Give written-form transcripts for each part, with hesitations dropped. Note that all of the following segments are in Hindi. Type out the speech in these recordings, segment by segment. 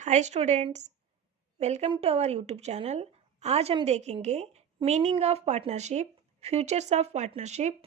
Hi students, welcome to our YouTube channel. आज हम देखेंगे meaning of partnership, futures of partnership,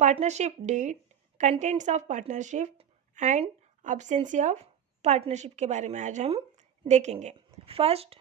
partnership deed, contents of partnership and absence of partnership के बारे में आज हम देखेंगे। फर्स्ट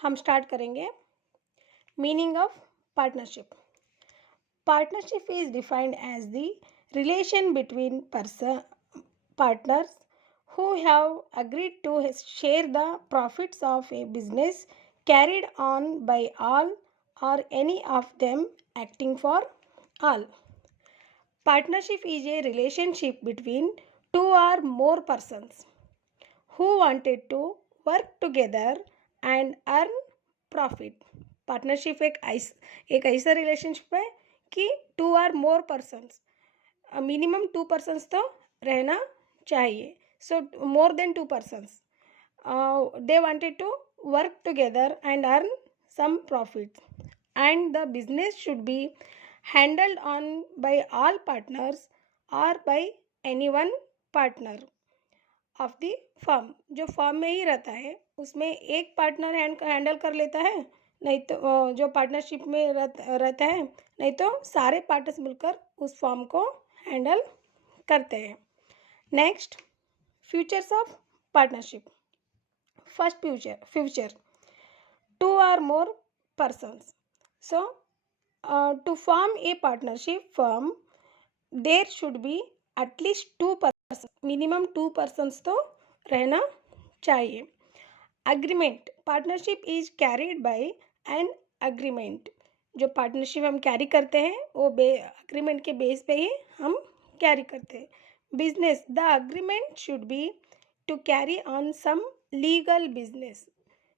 हम स्टार्ट करेंगे meaning of partnership. Partnership is defined as the relation between partners who have agreed to share the profits of a business carried on by all or any of them acting for all. Partnership is a relationship between two or more persons who wanted to work together and earn profit. Partnership एक ऐसा रिलेशनशिप है कि two or more persons, minimum two persons तो रहना चाहिए। So more than two persons they wanted to work together and earn some profit and the business should be handled on by all partners और by any one partner of the firm. जो फर्म में ही रहता है उसमें एक पार्टनर हैंडल कर लेता है, नहीं तो जो पार्टनरशिप में रहता है, नहीं तो सारे पार्टनर्स मिलकर उस फर्म को हैंडल करते हैं। Next, futures of partnership. First future two or more persons. So to form a partnership firm there should be at least two persons, minimum two persons तो रहना चाहिए। Agreement, partnership is carried bye an agreement. जो पार्टनरशिप हम कैरी करते हैं वो अग्रीमेंट के बेस पे ही हम कैरी करते हैं। Business, the agreement should be to carry on some legal business.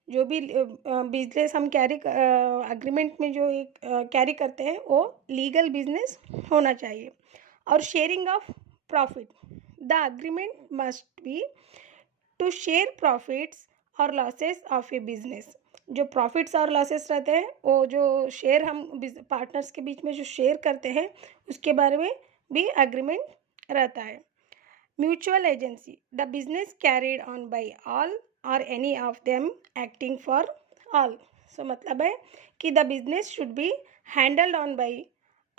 जो भी बिजनेस हम अग्रीमेंट में जो एक कैरी करते हैं वो लीगल बिजनेस होना चाहिए। और sharing of profit, the agreement must be to share profits और लॉसेस ऑफ ए बिजनेस। जो प्रॉफिट्स और लॉसेस रहते हैं वो जो शेयर हम पार्टनर्स के बीच में जो शेयर करते हैं उसके बारे में भी अग्रीमेंट रहता है। Mutual agency, the business carried on by all और any of them acting for all. So मतलब है कि the business should be handled on by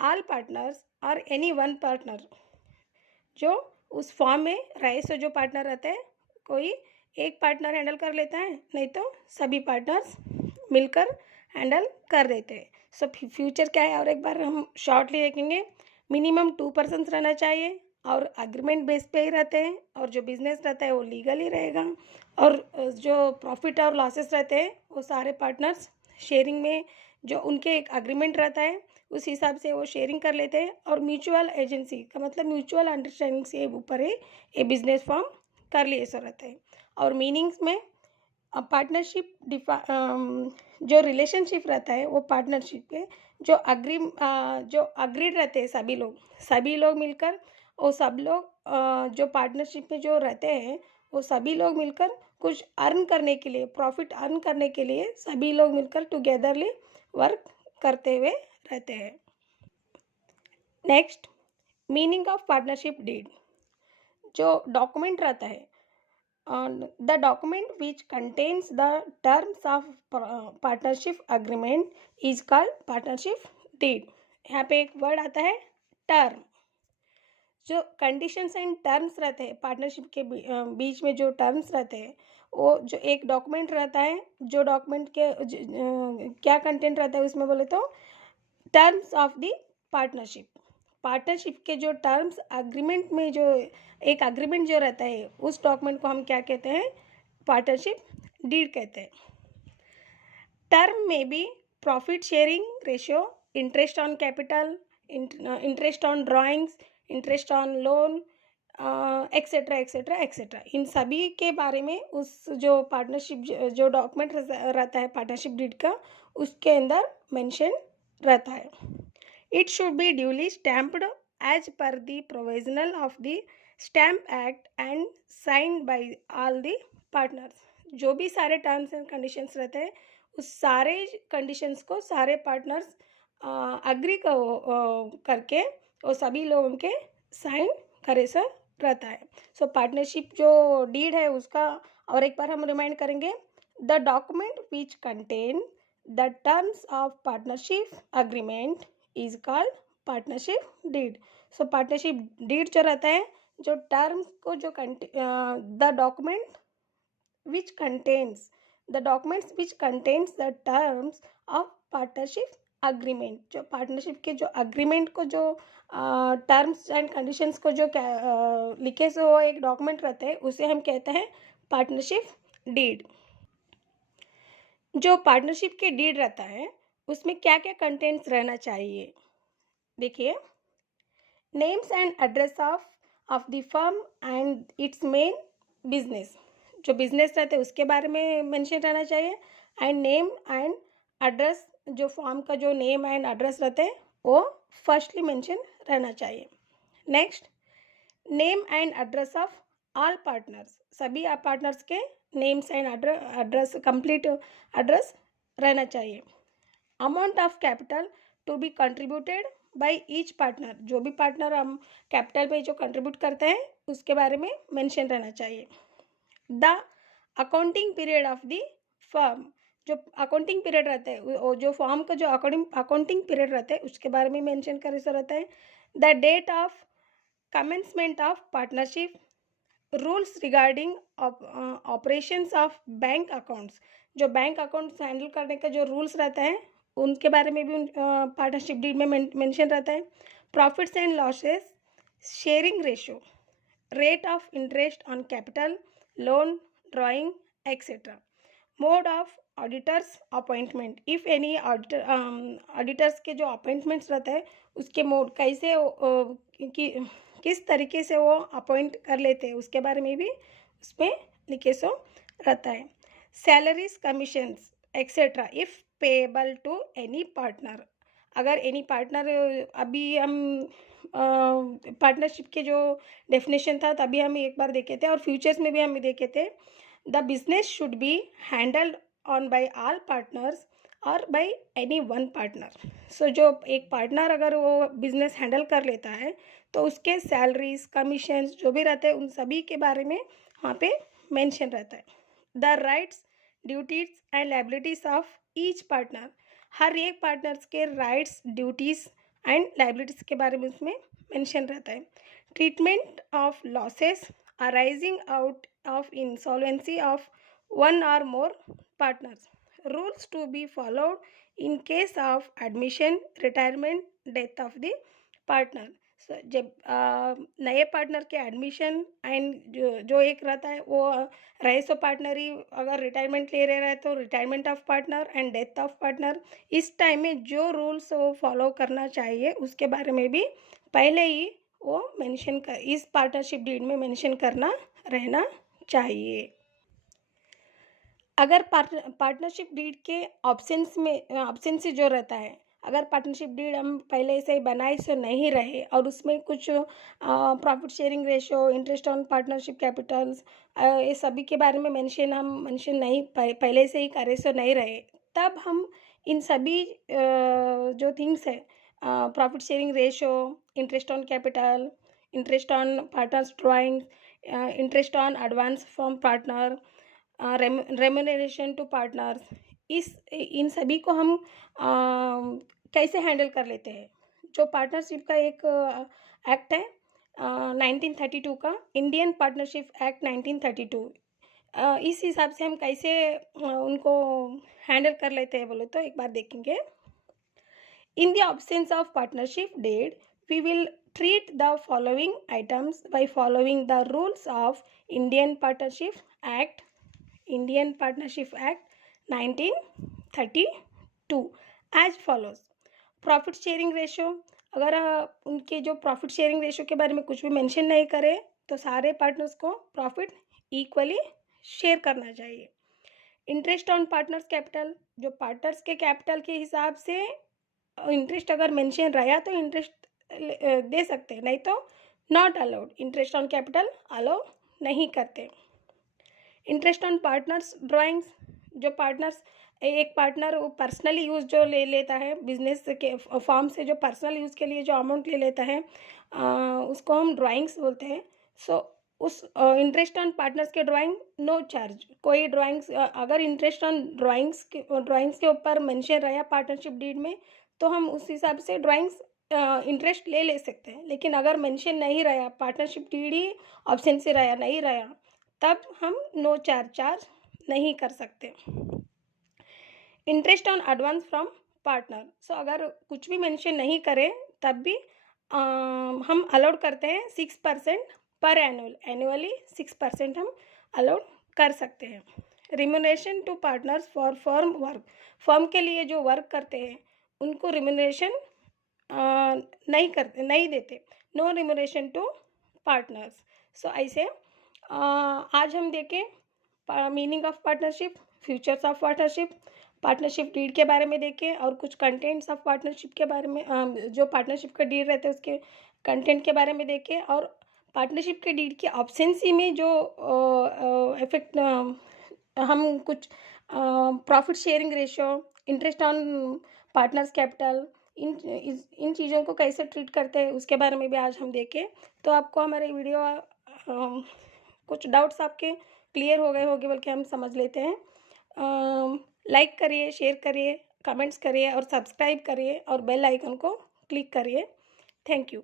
all partners और एनी वन पार्टनर। जो उस फॉर्म में रहे सो जो पार्टनर रहते हैं, कोई एक पार्टनर हैंडल कर लेता है, नहीं तो सभी पार्टनर्स मिलकर हैंडल कर देते हैं। सो फ्यूचर क्या है और एक बार हम शॉर्टली देखेंगे। मिनिमम टू पर्सन्स रहना चाहिए और अग्रीमेंट बेस पे ही रहते हैं, और जो बिजनेस रहता है वो लीगल ही रहेगा, और जो प्रॉफिट और लॉसेस रहते हैं वो सारे पार्टनर्स शेयरिंग में जो उनके एक अग्रीमेंट रहता है उस हिसाब से वो शेयरिंग कर लेते हैं। और म्यूचुअल एजेंसी का मतलब म्यूचुअल अंडरस्टैंडिंग से ऊपर ही ये बिजनेस फॉर्म कर लिए ऐसा रहता है। और मीनिंग्स में पार्टनरशिप जो रिलेशनशिप रहता है वो पार्टनरशिप के जो अग्रीड रहते हैं सभी लोग मिलकर, वो सब लोग जो पार्टनरशिप में जो रहते हैं वो सभी लोग मिलकर कुछ अर्न करने के लिए, प्रॉफिट अर्न करने के लिए सभी लोग मिलकर टुगेदरली वर्क करते हुए रहते हैं। Next, meaning of partnership deed. जो डॉक्यूमेंट रहता है, the document which contains the terms of partnership agreement is called partnership deed। यहाँ पे एक वर्ड आता है टर्म। जो कंडीशंस एंड टर्म्स रहते हैं पार्टनरशिप के बीच में, जो टर्म्स रहते हैं वो जो एक डॉक्यूमेंट रहता है, जो डॉक्यूमेंट के क्या कंटेंट रहता है उसमें बोले तो टर्म्स ऑफ द पार्टनरशिप के जो टर्म्स अग्रीमेंट में जो एक अग्रीमेंट जो रहता है उस डॉक्यूमेंट को हम क्या कहते हैं, पार्टनरशिप डीड कहते हैं। टर्म में भी profit sharing ratio, interest on capital, interest on drawings, interest on loan, etcetera etcetera etcetera, इन सभी के बारे में उस जो पार्टनरशिप जो डॉक्यूमेंट रहता है पार्टनरशिप डीड का उसके अंदर मेंशन रहता है। It should be duly stamped as per the provisional of the Stamp Act and signed by all the partners। जो भी सारे टर्म्स एंड कंडीशंस रहते हैं उस सारे कंडीशंस को सारे पार्टनर्स अग्री करके वो सभी लोगों के साइन करे से रहता है। सो पार्टनरशिप जो डीड है उसका और एक बार हम रिमाइंड करेंगे, the document which contain the terms of partnership agreement is called partnership deed. So partnership deed जो रहता है, जो टर्म्स को जो the document which contains the terms of partnership agreement, जो पार्टनरशिप के जो अग्रीमेंट को जो टर्म्स एंड कंडीशंस को जो लिखे से वो एक डॉक्यूमेंट रहते हैं उसे हम कहते हैं पार्टनरशिप डीड। जो पार्टनरशिप के डीड रहता है उसमें क्या क्या कंटेंट्स रहना चाहिए, देखिए, names and address of the firm and it's main business, जो बिजनेस रहते हैं उसके बारे में मेंशन रहना चाहिए, एंड नेम एंड एड्रेस, जो फर्म का जो नेम एंड एड्रेस रहते हैं वो फर्स्टली मेंशन रहना चाहिए। Next, name and address of all partners, सभी पार्टनर्स के names and address complete address रहना चाहिए। Amount of capital to be contributed by each partner, जो भी पार्टनर हम कैपिटल में जो कंट्रीब्यूट करते हैं उसके बारे में मेंशन रहना चाहिए। The accounting period of the firm, जो अकाउंटिंग पीरियड रहता है, जो फर्म का जो अकाउंटिंग पीरियड रहता है उसके बारे में मेंशन करे से रहता है। The date of commencement of partnership, rules regarding operations of bank accounts, जो बैंक अकाउंट्स हैंडल करने का जो रूल्स रहता है उनके बारे में भी पार्टनरशिप डीड में मेंशन रहता है। Profits and losses sharing ratio, rate of interest on capital, loan, drawing etcetera. Mode of auditors appointment, if any auditors के जो अपॉइंटमेंट्स रहता है उसके मोड कैसे किस तरीके से वो अपॉइंट कर लेते हैं उसके बारे में भी उसमें लिखे सो रहता है। Salaries, commissions etcetera if payable to any partner, अगर एनी पार्टनर, अभी हम पार्टनरशिप के जो डेफिनेशन था तभी हम एक बार देखे थे और फ्यूचर्स में भी हम देखे थे। The business should be handled on by all partners और by any one partner. So जो एक पार्टनर अगर वो बिजनेस हैंडल कर लेता है तो उसके सैलरीज, कमीशंस जो भी रहते हैं उन सभी के बारे में वहाँ पे मेंशन रहता है। The rights, duties and liabilities of each partner, हर एक पार्टनर्स के राइट्स, ड्यूटीज़ एंड लायबिलिटीज़ के बारे में उसमें मेंशन रहता है। Treatment of losses arising out of insolvency of one और more partners, rules to be followed in case of admission, retirement, death of the partner. जब नए पार्टनर के एडमिशन एंड जो एक रहता है वो रहे सो पार्टनर ही अगर रिटायरमेंट ले रहा है तो retirement of partner and death of partner, इस टाइम में जो रूल्स वो फॉलो करना चाहिए उसके बारे में भी पहले ही वो मेंशन कर, इस पार्टनरशिप डीड में मेंशन करना रहना चाहिए। अगर पार्टनरशिप डीड के ऑप्शन से जो रहता है, अगर पार्टनरशिप डीड हम पहले से बनाए से नहीं रहे और उसमें कुछ profit sharing ratio, interest on partnership Capitals, ये सभी के बारे में मेंशन नहीं पहले से ही करे से नहीं रहे, तब हम इन सभी जो थिंग्स है, profit sharing ratio, interest on capital, interest on partners drawing, interest on advance from partner, remuneration to partners, इन सभी को हम कैसे हैंडल कर लेते हैं। जो पार्टनरशिप का एक एक्ट है 1932 का, इंडियन पार्टनरशिप एक्ट 1932, इस हिसाब से हम कैसे उनको हैंडल कर लेते हैं बोले तो एक बार देखेंगे। In the absence of partnership deed, we will treat the following items by following the rules of Indian Partnership Act 1932 as follows. Profit sharing ratio, अगर उनके जो प्रॉफिट शेयरिंग रेशो के बारे में कुछ भी मेंशन नहीं करे तो सारे पार्टनर्स को प्रॉफिट इक्वली शेयर करना चाहिए। इंटरेस्ट ऑन पार्टनर्स कैपिटल, जो पार्टनर्स के कैपिटल के हिसाब से इंटरेस्ट अगर मेंशन रहा तो इंटरेस्ट दे सकते हैं, नहीं तो not allowed, interest on capital allow नहीं करते। इंटरेस्ट ऑन पार्टनर्स ड्राइंग्स, जो पार्टनर्स एक पार्टनर वो पर्सनली यूज़ जो ले लेता है बिजनेस के फॉर्म से, जो पर्सनल यूज़ के लिए जो अमाउंट ले लेता है उसको हम ड्राइंग्स बोलते हैं। सो उस इंटरेस्ट ऑन पार्टनर्स के ड्राइंग नो चार्ज। कोई ड्राइंग्स अगर इंटरेस्ट ऑन ड्राइंग्स के ऊपर मेंशन रहा पार्टनरशिप डीड में, तो हम उस हिसाब से ड्राइंग्स इंटरेस्ट ले सकते हैं। लेकिन अगर मेंशन नहीं रहा, पार्टनरशिप डीड ही ऑप्शन से रहा नहीं रहा, तब हम नो चार्ज नहीं कर सकते। Interest on advance from partner, so अगर कुछ भी मेंशन नहीं करें तब भी हम अलाउड करते हैं 6% पर एनुअली 6% हम अलाउड कर सकते हैं। Remuneration to partners for firm work, firm के लिए जो वर्क करते हैं उनको रिम्यूनरेशन नहीं देते। No remuneration to partners. So ऐसे आज हम देखें meaning of partnership, futures of partnership, partnership deed के बारे में देखें और कुछ कंटेंट्स ऑफ पार्टनरशिप के बारे में, जो पार्टनरशिप का डीड रहता है उसके कंटेंट के बारे में देखें, और पार्टनरशिप के डीड के ऑप्शन सी में जो इफेक्ट हम कुछ profit sharing ratio, interest on partners capital, इन चीज़ों को कैसे ट्रीट करते हैं उसके बारे में भी आज हम देखें। तो आपको हमारे वीडियो कुछ डाउट्स आपके क्लियर हो गए होंगे बल्कि हम समझ लेते हैं। लाइक करिए, शेयर करिए, कमेंट्स करिए और सब्सक्राइब करिए और बेल आइकन को क्लिक करिए। Thank you.